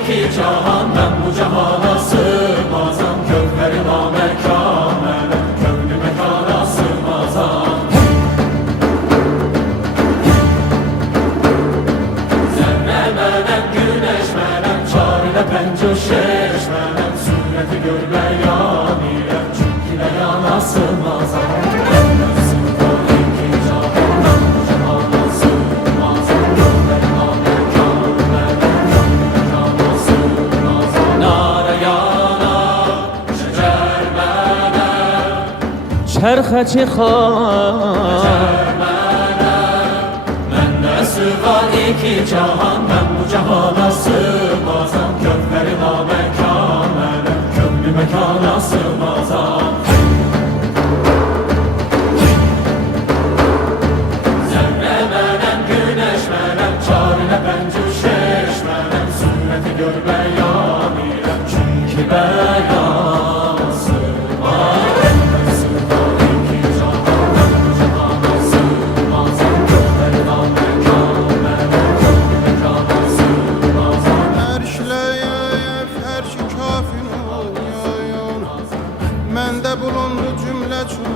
iki cahan, ben bu cahana sığmazam. Kökleri namekâne, köklü mekana sığmazam. Zerre menem, güneş menem, çarine penco şeş menem. Sureti gör beyan ile, çünkü beyana sığmazam. Çerxe çıxar Məndə sığar iki cahan, ben bu cahana sığmazam. Kökleri namekâne, köklü mekana sığmazam. Zerre menem, güneş menem, çarine pencu şeş menem. Sureti gör beyan ile, çünkü beyan sığmaz. Məndə bulundu cümlə çün.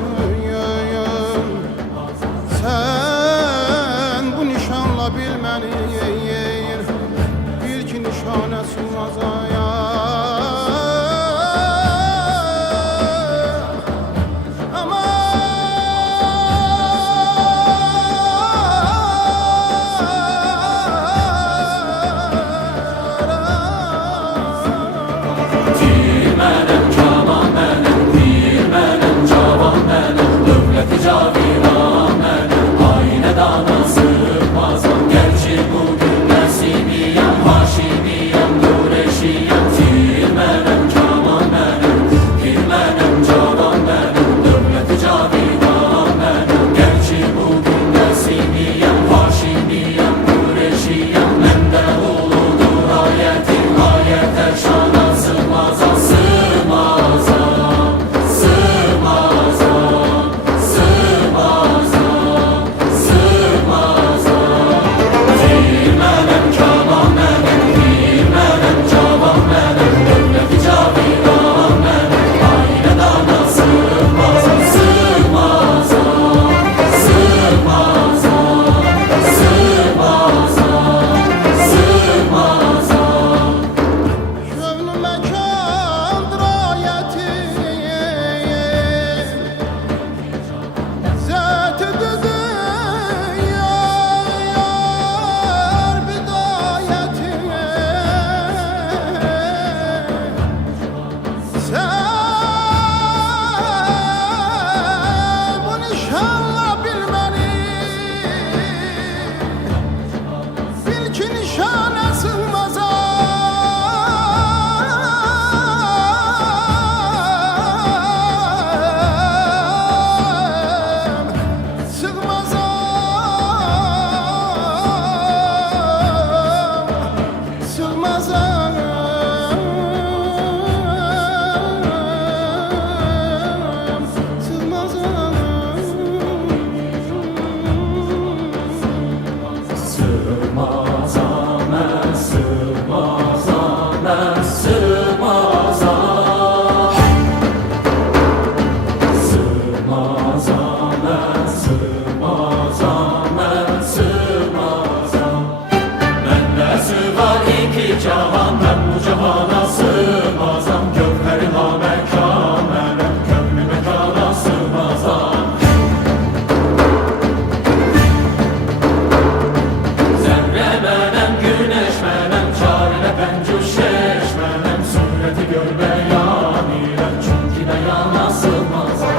Sən bu nişanla bil məni, bil ki nişanə sığmazam. Cahan, ben bu cahana sığmazam. Kökleri namekâne, köklü mekana sığmazam. Zerre menem, güneş menem, çarine pencu şeş menem. Sureti gör beyan ile, çünkü beyana sığmazam.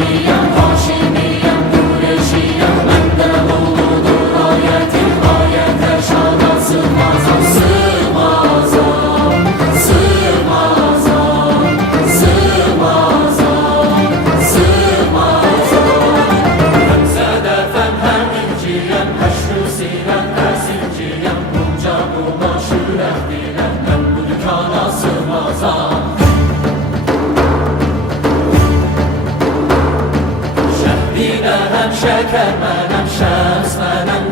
Haşimiyem, Haşimiyem, Kureşiyem. Benden oğludur ayetim, ayete şana sığmazam, sığmazam, sığmazam, sığmazam, sığmazam. Hem sedefem hem inciyem, heşru sinem ersinciyem. Bunca buma şüref dilem, ben bu dükkana sığmazam. Şehdine hem şeker menem, şems menem,